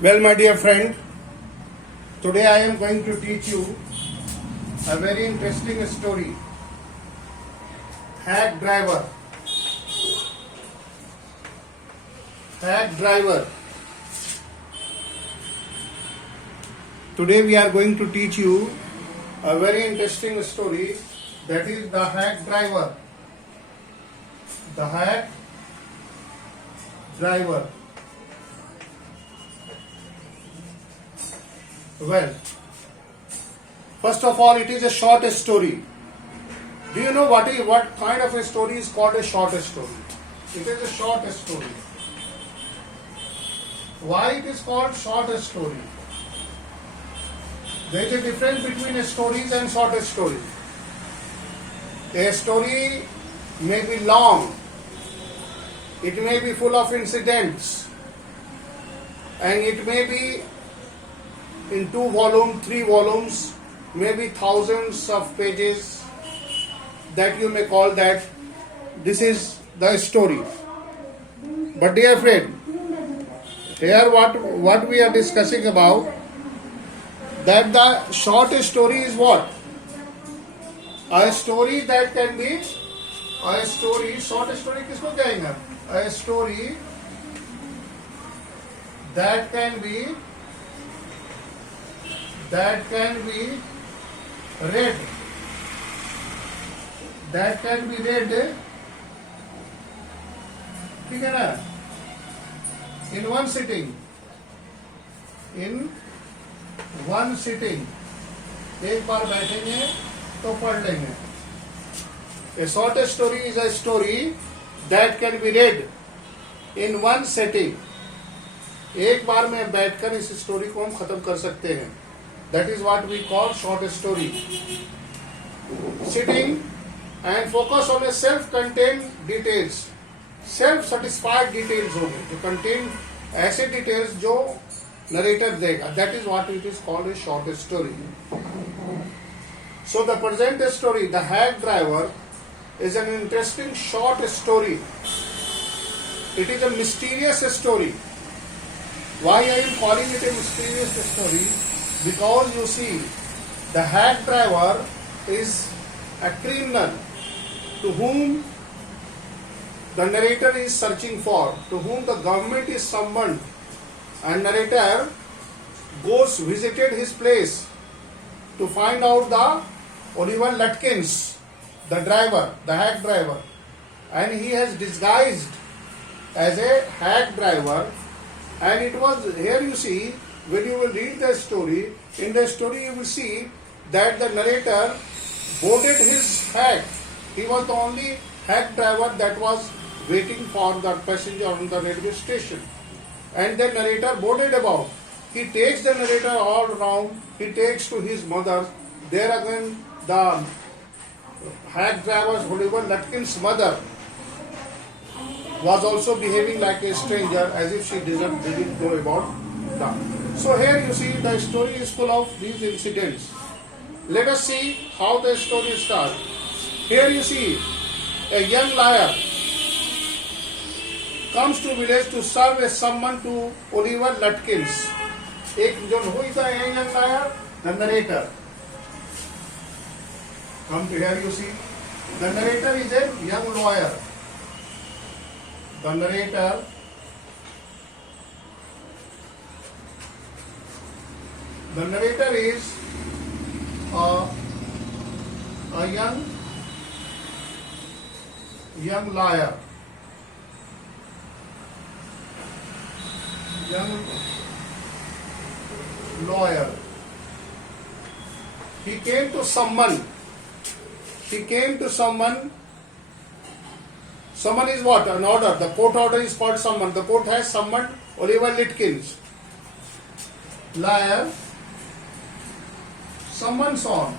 Well, my dear friend, today I am going to teach you a very interesting story. Hack driver. Hack driver. Today we are going to teach you a very interesting story, that is the hack driver. The hack driver. Well, first of all, it is a short story. Do you know what kind of a story is called a short story? It is a short story. Why it is called short story? There is a difference between stories and short stories. A story may be long, it may be full of incidents, and it may be in 2 volumes, 3 volumes, maybe thousands of pages, that you may call that this is the story. But dear friend, here what we are discussing about, that the short story is what? A story that can be a story, short story किसको कहेंगे? A story that can be read. That can be read, ठीक है ना? In one sitting. In one sitting. एक बार बैठेंगे तो पढ़ लेंगे. A short story is a story that can be read in one sitting. एक बार में बैठकर इस स्टोरी को हम खत्म कर सकते हैं. That is what we call short story. Sitting and focus on a self-contained details. Self-satisfied details होंगे जो contain ऐसे details जो narrator देगा. That is what it is called a short story. So the present story, The Hack Driver, is an interesting short story. It is a mysterious story. Why I am calling it a mysterious story? Because you see, the hack driver is a criminal to whom the narrator is searching for, to whom the government is summoned, and narrator visited his place to find out the Oliver Lutkins, the driver, the hack driver, and he has disguised as a hack driver. And it was here, you see, when you will read the story, in the story you will see that the narrator boarded his hack. He was the only hack driver that was waiting for the passenger on the railway station. And the narrator boarded about. He takes the narrator all around. He takes to his mother. There again, the hack driver's Oliver Lutkins' mother was also behaving like a stranger, as if she didn't know about that. So here you see the story is full of these incidents. Let us see how the story starts. Here you see a young liar comes to village to serve as summon to Oliver Lutkins. Who is the young liar? The narrator. Come to here you see. The narrator is a young lawyer. The narrator is a young liar. Young lawyer. He came to summon. Summon is what? An order. The court order is called summon. The court has summoned Oliver Lutkins. Liar summons on.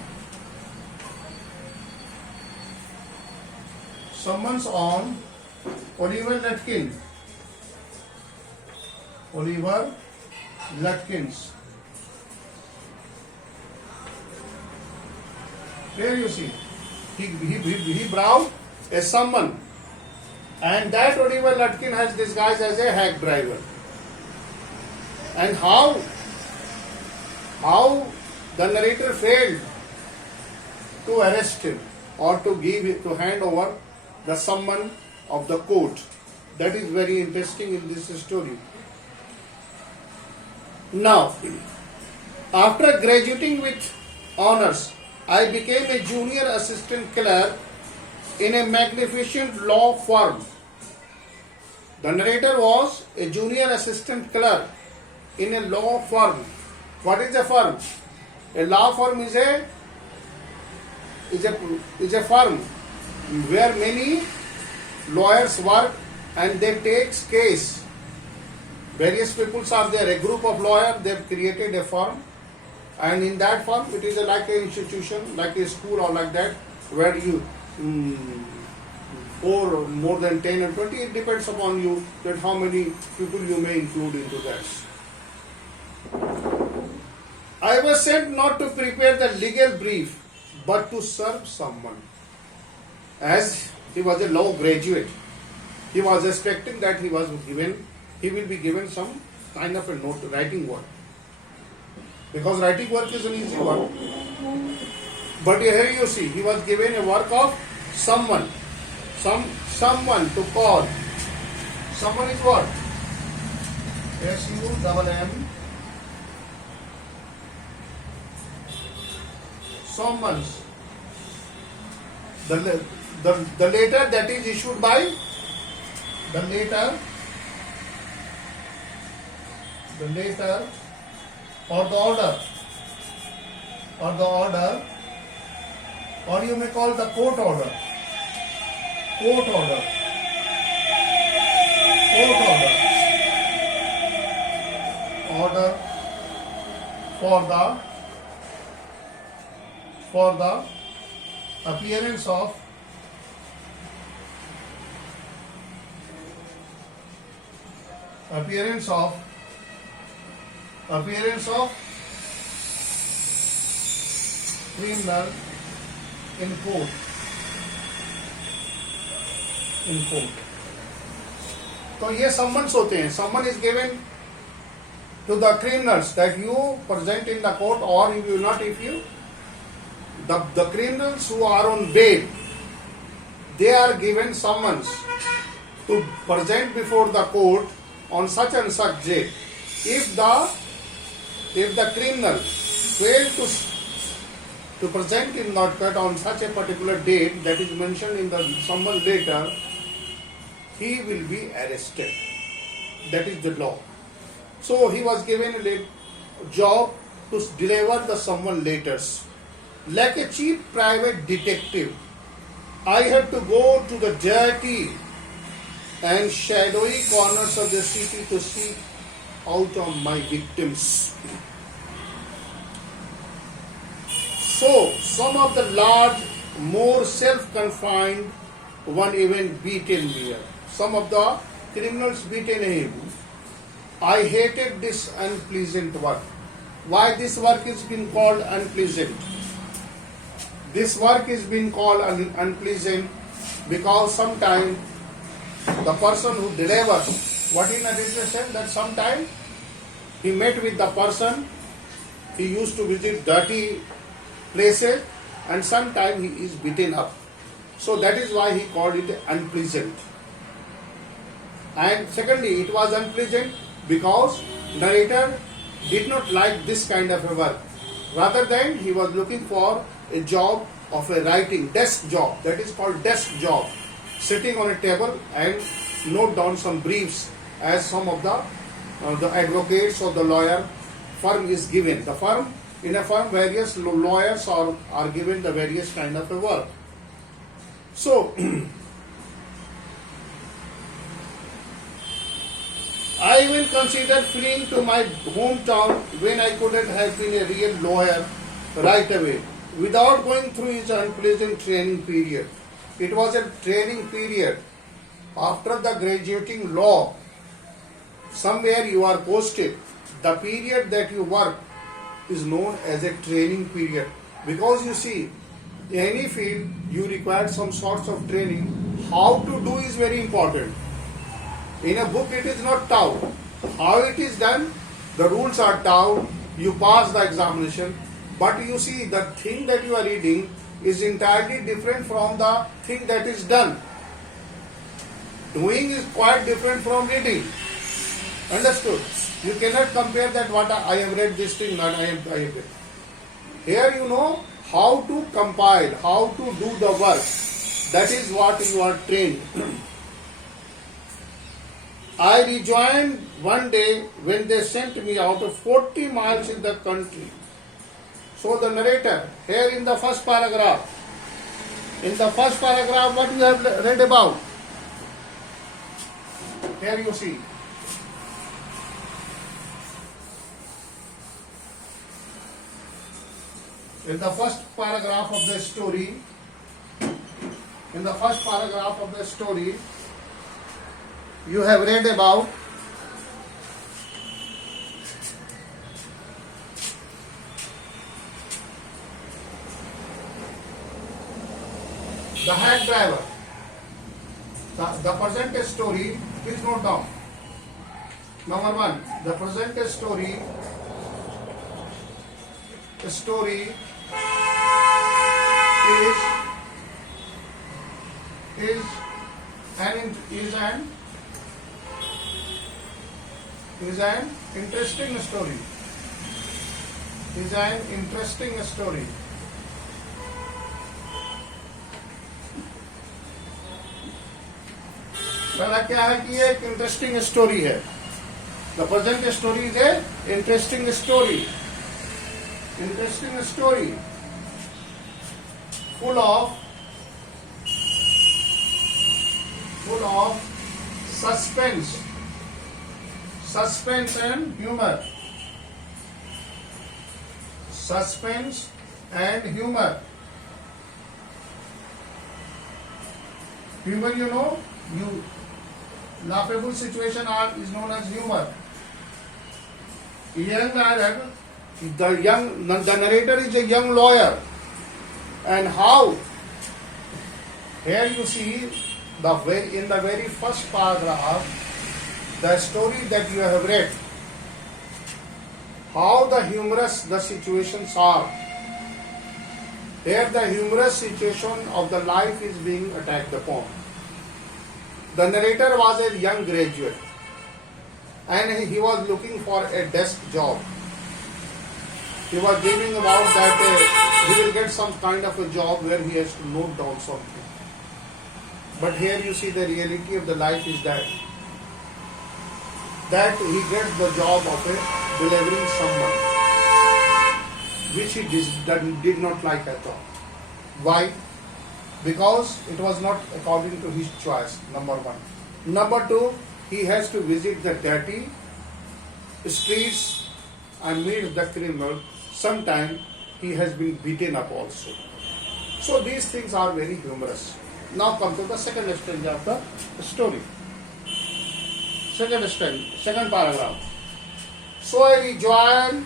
Summons on Oliver Lutkins. Oliver Lutkins. Here you see, he brought a summon. And that Oliver Lutkins has disguised as a hack driver. and how the narrator failed to arrest him or to hand over the summon of the court. That is very interesting in this story. Now, after graduating with honors, I became a junior assistant clerk in a magnificent law firm. The narrator was a junior assistant clerk in a law firm. What is a firm? A law firm is a firm where many lawyers work and they take case. Various people are there. A group of lawyers, they have created a firm, and in that firm it is like an institution, like a school or like that, where you or more than 10 or 20, it depends upon you that how many people you may include into that. I was sent not to prepare the legal brief, but to serve someone. As he was a law graduate, he was expecting that he will be given some kind of a note, writing work. Because writing work is an easy one. But here you see, he was given a work of someone. Someone to call. Someone is what? S-U-M-M. Summons. The letter that is issued by the letter or the order or you may call the court order for the appearance of criminal in court. तो ये summons होते हैं. Summon is given to the criminals that you present in the court, or if you not, if you the criminals who are on bail, they are given summons to present before the court on such and such date. If the criminal failed to present in the court on such a particular date that is mentioned in the summons letter, he will be arrested. That is the law. So he was given a job to deliver the summons letters. Like a cheap private detective, I had to go to the dirty and shadowy corners of the city to seek out on my victims. So some of the large, more self-confined one even beaten me. Some of the criminals beaten him. I hated this unpleasant work. Why this work is being called unpleasant? This work is being called unpleasant because sometimes the person who delivers, what in narrator said that sometime he met with the person, he used to visit dirty places, and sometime he is beaten up. So that is why he called it unpleasant. And secondly, it was unpleasant because narrator did not like this kind of a work. Rather than he was looking for a job of a writing desk job, that is called desk job, sitting on a table and note down some briefs as some of the advocates or the lawyer firm is given. The firm, in a firm, various lawyers are given the various kind of a work. So I even considered fleeing to my hometown when I couldn't have been a real lawyer right away without going through his unpleasant training period. It was a training period. After the graduating law, somewhere you are posted. The period that you work is known as a training period. Because you see, in any field, you require some sorts of training. How to do is very important. In a book, it is not taught. How it is done, the rules are tough, you pass the examination, but you see the thing that you are reading is entirely different from the thing that is done. Doing is quite different from reading. Understood? You cannot compare that what I have read this thing, not I have read. Here you know how to compile, how to do the work. That is what you are trained. I rejoined one day when they sent me out of 40 miles in the country. So the narrator, here in the first paragraph, what you have read about? Here you see. In the first paragraph of the story, you have read about the hack driver. The present story, please note down. Number one, the present story is an interesting story. पहला क्या है कि ये एक interesting story है. The present story is a interesting story. Full of suspense and humor. Humor, you know, laughable situation is known as humor. Young man, the narrator is a young lawyer, and how here you see in the very first paragraph the story that you have read, how the humorous the situations are. Here the humorous situation of the life is being attacked upon. The narrator was a young graduate and he was looking for a desk job. He was dreaming about that he will get some kind of a job where he has to note down something. But here you see the reality of the life is that he gets the job of delivering someone, which he did not like at all. Why? Because it was not according to his choice, number one. Number two, he has to visit the dirty streets and meet the criminal. Sometimes he has been beaten up also. So these things are very humorous. Now come to the second stage of the story. Second paragraph. So I rejoiced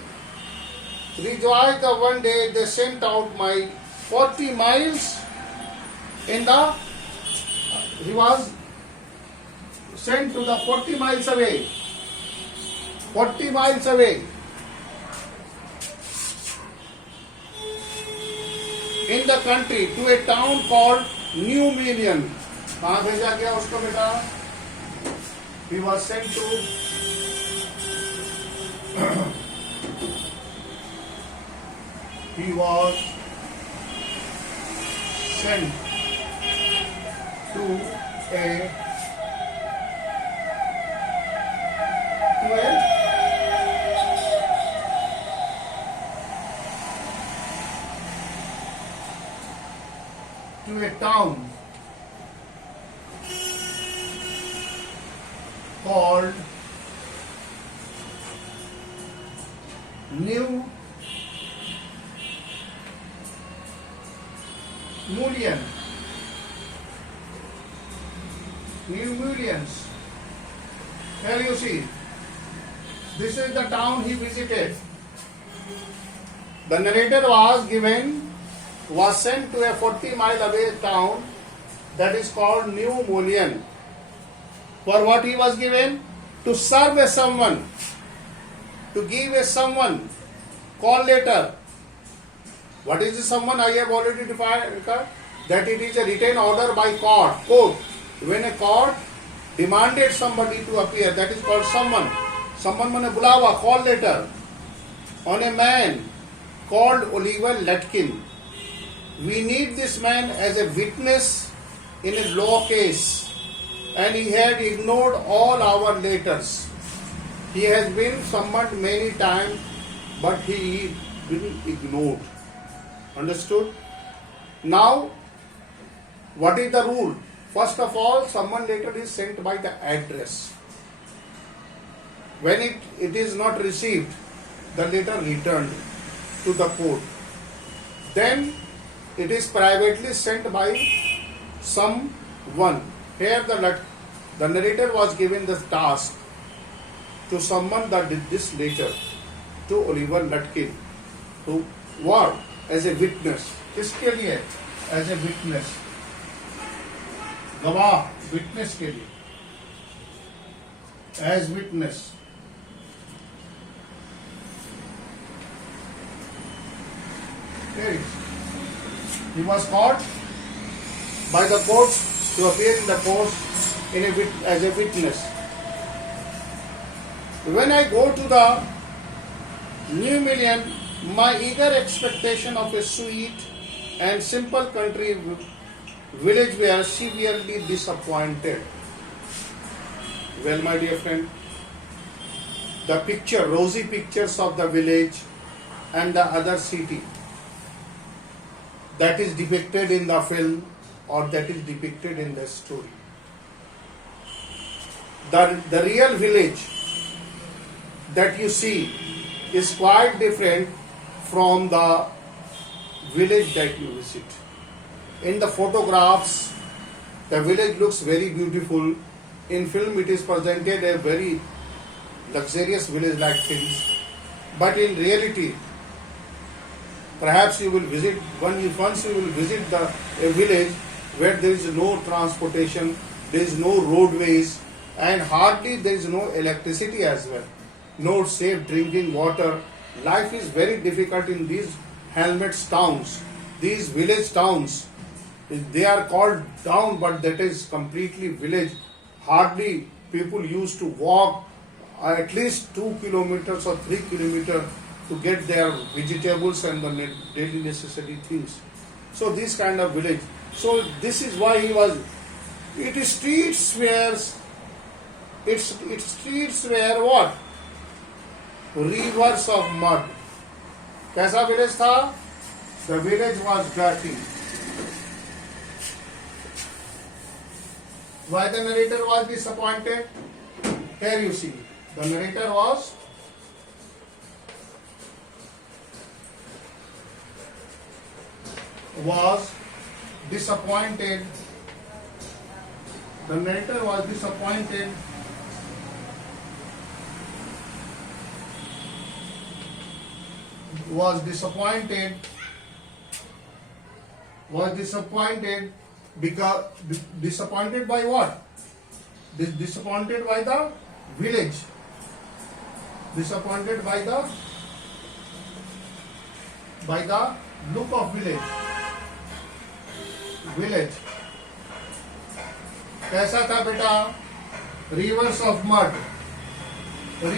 that one day they sent out my 40 miles he was sent to the 40 miles away. 40 miles away. In the country, to a town called New Million. कहाँ भेजा गया उसको बेटा? He was sent to a town called New Millions. Here you see, this is the town he visited. The narrator was sent to a 40-mile away town that is called New Million. For what he was given? To serve someone. to give a someone call letter. What is the someone? I have already defined that it is a written order by court. When a court demanded somebody to appear, that is called someone. Someone mane bulawa, call letter on a man called Oliver Letkin. We need this man as a witness in a law case, and he had ignored all our letters. He has been summoned many times, but he been ignored. Understood? Now, what is the rule? First of all, summon letter is sent by the address. When it is not received, the letter returned to the court. Then it is privately sent by someone. Here the narrator was given the task to summon this letter to Oliver Letkin to work as a witness. किसके लिए? As a witness. गवाह, witness के लिए. As witness. Okay. He was caught by the court to appear in the court as a witness. When I go to the New Million, my eager expectation of a sweet and simple country village were severely disappointed. Well, my dear friend, the rosy pictures of the village and the other city that is depicted in the film or that is depicted in the story. The real village that you see is quite different from the village that you visit. In the photographs, the village looks very beautiful. In film, it is presented a very luxurious village-like things. But in reality, perhaps you will visit, once you will visit a village where there is no transportation, there is no roadways, and hardly there is no electricity as well. No safe drinking water. Life is very difficult in these hamlets towns, these village towns. They are called town, but that is completely village. Hardly people used to walk at least 2 kilometers or 3 kilometers to get their vegetables and the daily necessary things. So this kind of village. So this is why he was. Its streets were what? Rivers of mud. कैसा village था? The village was dirty. Why the narrator was disappointed? Here you see. The narrator was disappointed. The narrator was disappointed because disappointed by what? Disappointed by the village. Disappointed by the look of village. कैसा था बेटा? Rivers of mud. It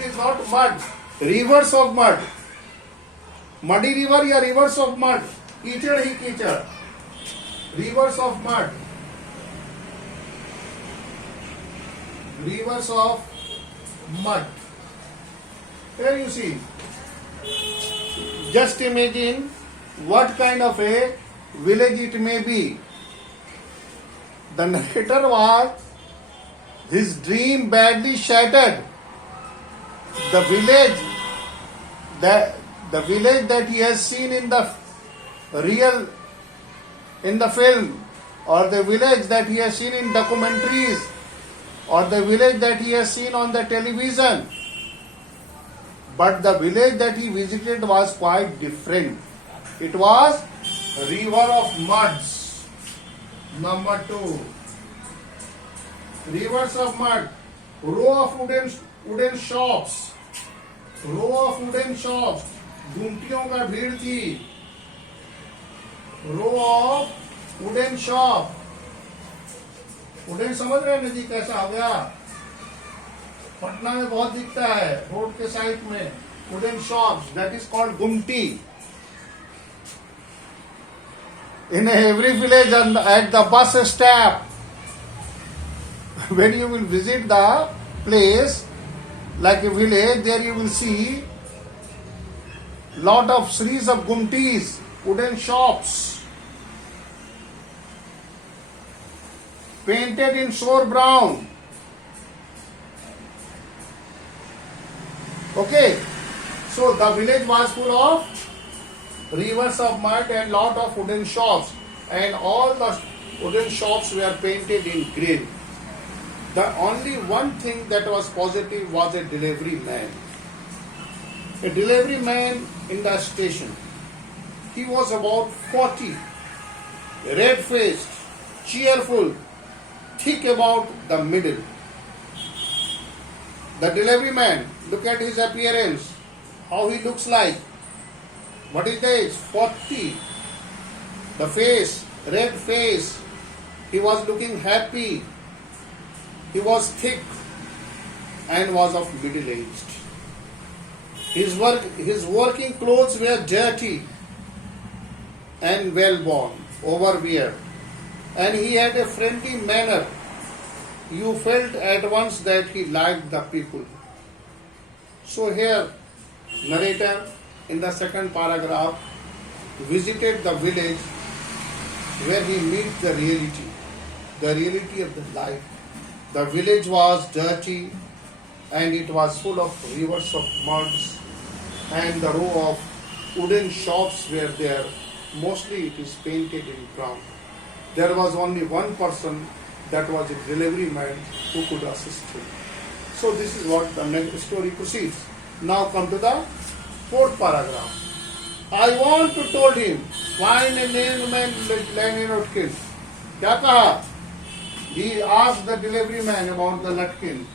is not mud. Rivers of mud. Muddy river या rivers of mud? कीचड़ ही कीचड़. Rivers of mud. Rivers of mud. Here you see. Just imagine what kind of a village it may be. The narrator was his dream badly shattered. The village that he has seen in the film, or the village that he has seen in documentaries, or the village that he has seen on the television. But the village that he visited was quite different. It was a river of muds. Number 2. Rivers of mud. row of wooden shops, गुमटियों का भीड़ थी, row of wooden shop, wooden समझ रहे हैं जी कैसा हो गया, पटना में बहुत दिखता है रोड के साइड में, wooden shops, that is called गुमटी. In every village and at the bus stop, when you will visit the place like a village, there you will see lot of series of gumtis, wooden shops, painted in shore brown. Okay, so the village was full of rivers of mud and lot of wooden shops, and all the wooden shops were painted in green. The only one thing that was positive was a delivery man. A delivery man in the station. He was about 40, red-faced, cheerful, thick about the middle. The delivery man, look at his appearance, how he looks like. What is the age? 40. The face, red face. He was looking happy. He was thick and was of middle aged. His working clothes were dirty and well worn, overwear, and he had a friendly manner. You felt at once that he liked the people. So here, narrator in the second paragraph visited the village where he meets the reality of the life. The village was dirty and it was full of rivers of muds, and the row of wooden shops were there. Mostly it is painted in brown. There was only one person, that was a delivery man who could assist him. So this is what the next story proceeds. Now come to the fourth paragraph. I want to told him, find a named man laying Nutkin. क्या कहा? He asked the delivery man about the Nutkin.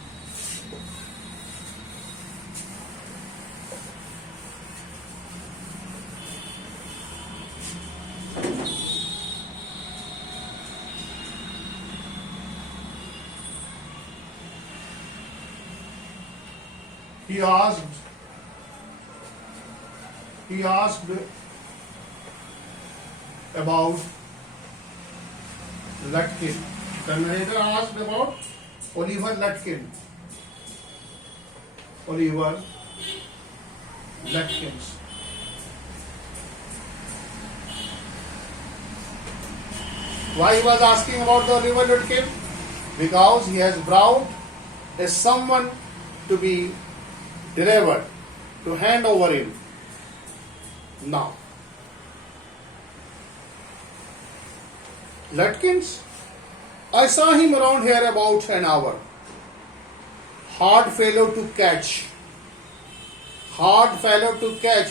He asked about Lutkin. The narrator asked about Oliver Lutkin. Oliver Lutkins. Why he was asking about the Oliver Lutkin? Because he has brought as someone to be delivered, to hand over him. Now, Lutkins, I saw him around here about an hour. Hard fellow to catch.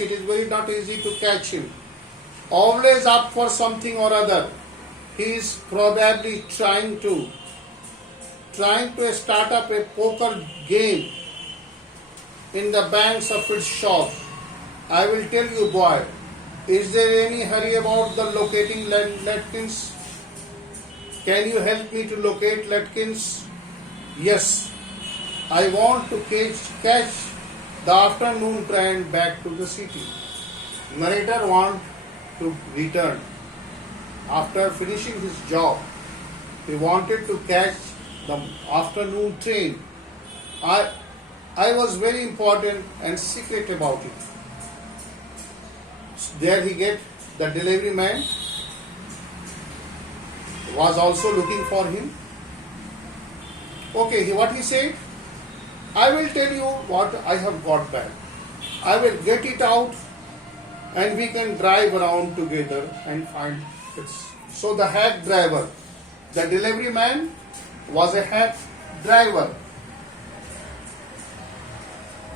It is very not easy to catch him. Always up for something or other. He is probably trying to start up a poker game in the banks of its shop. I will tell you, boy, is there any hurry about the locating Lutkins? Can you help me to locate Lutkins? Yes, I want to catch the afternoon train back to the city. Narrator wants to return. After finishing his job, he wanted to catch the afternoon train. I was very important and secret about it. There he get the delivery man was also looking for him. Okay, what he said? I will tell you what I have got back. I will get it out and we can drive around together and find it. So the hack driver, the delivery man was a hack driver.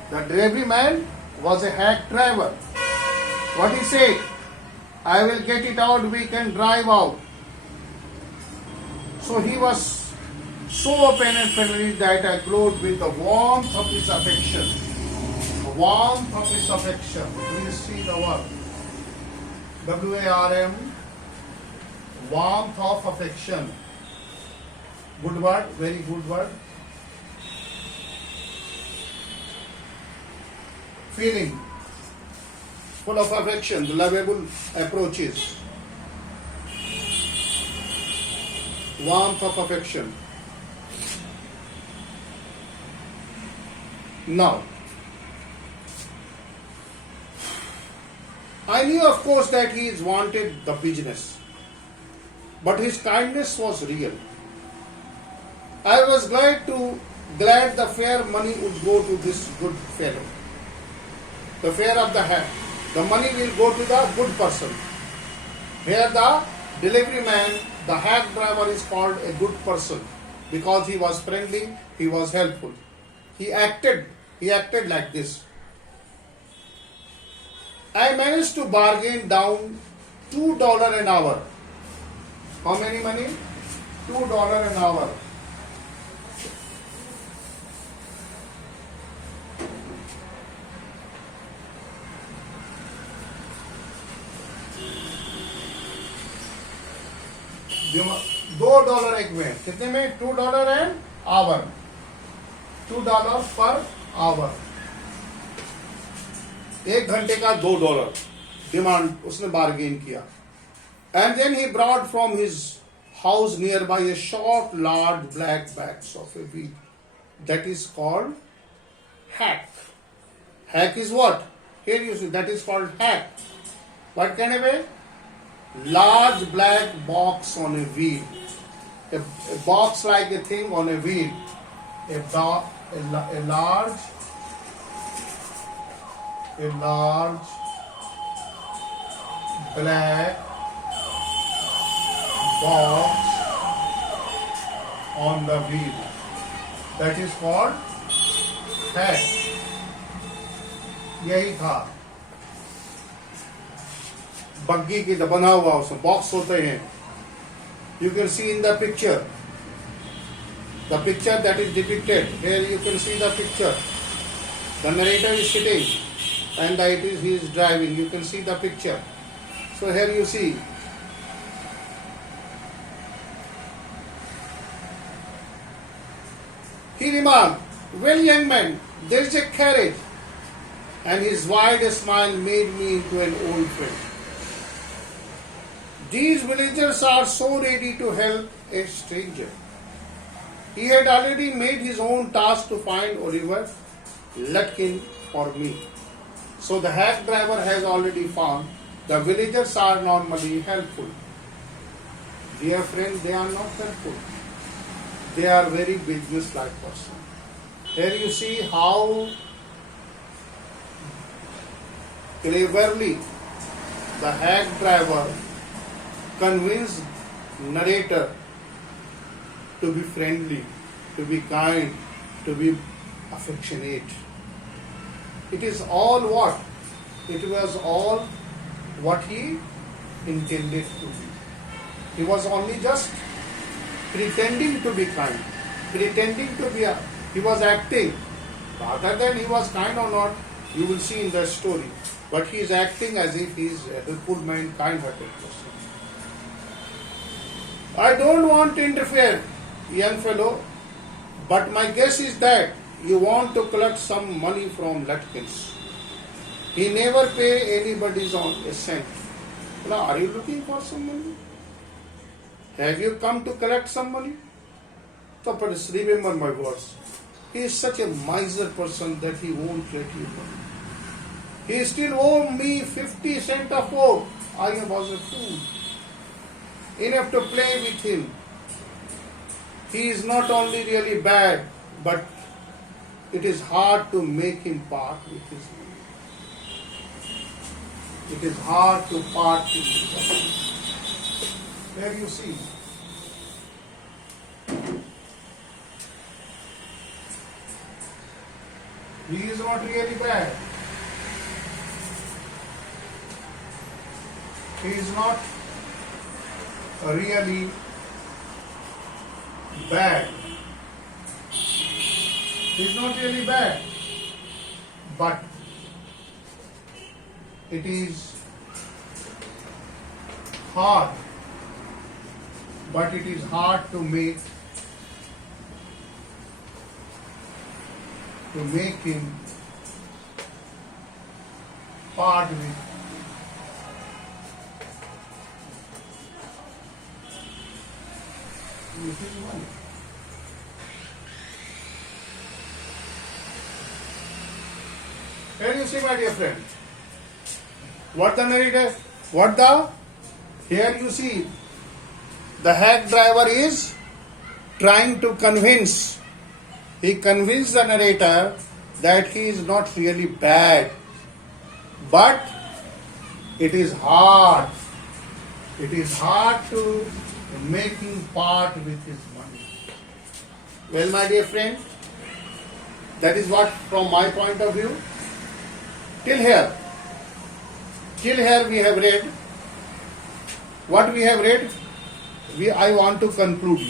The delivery man was a hack driver. What he said? I will get it out, we can drive out. So he was so penetrantly that I glowed with the warmth of his affection. The warmth of his affection. Please see the word. WARM. Warmth of affection. Good word, very good word. Feeling. Full of affection, lovable approaches. Warmth of affection. Now, I knew of course that he wanted the business, but his kindness was real. I was glad the fair money would go to this good fellow. The fair of the hat. The money will go to the good person. Here the delivery man, the hack driver is called a good person because he was friendly, he was helpful. He acted like this. I managed to bargain down $2 an hour. How many money? $2 an hour. $2 एक में कितने में $2 an hour. $2 per hour. एक घंटे का $2 demand उसने bargain किया. And then he brought from his house nearby a short, large black bags of a wheat. That is called hack. Hack is what? Here you see, that is called hack. What kind of a? Large black box on a wheel. A box like a thing on a wheel. A large black box on the wheel. That is called hack. यही था. बग्गी की बना हुआ उसमें box होते हैं. You can see in the picture. The picture that is depicted. Here you can see the picture. The narrator is sitting and he is driving. You can see the picture. So here you see. He remarked, "Well, young man, there is a carriage." And his wide smile made me into an old friend. These villagers are so ready to help a stranger. He had already made his own task to find Oliver Lutkin for me. So the hack driver has already found the villagers are normally helpful. Dear friend, they are not helpful. They are very business-like person. Here you see how cleverly the hack driver convinced narrator to be friendly, to be kind, to be affectionate. It is all what? It was all what he intended to be. He was only just pretending to be kind, pretending to be, he was acting. Rather than he was kind or not, you will see in the story. But he is acting as if he is a helpful man, kind-hearted person. I don't want to interfere, young fellow, but my guess is that you want to collect some money from Lutkins. He never pay anybody's on a cent. Now, are you looking for some money? Have you come to collect some money? So please remember my words. He is such a miser person that he won't let you know. He still owes me 50 cents of vote. I was a fool. Enough to play with him. He is not only really bad, but it is hard to make him part with his money. It is hard to part with his money. There you see. He is not really bad. He is not really bad. It's not really bad, but it is hard. But it is hard to make him part with his money. Here you see, my dear friend, what the narrator, here you see, the hack driver is trying to convince, he convinced the narrator that he is not really bad, but it is hard to make him part with his money. Well, my dear friend, that is what from my point of view. Till here we have read. What we have read, I want to conclude.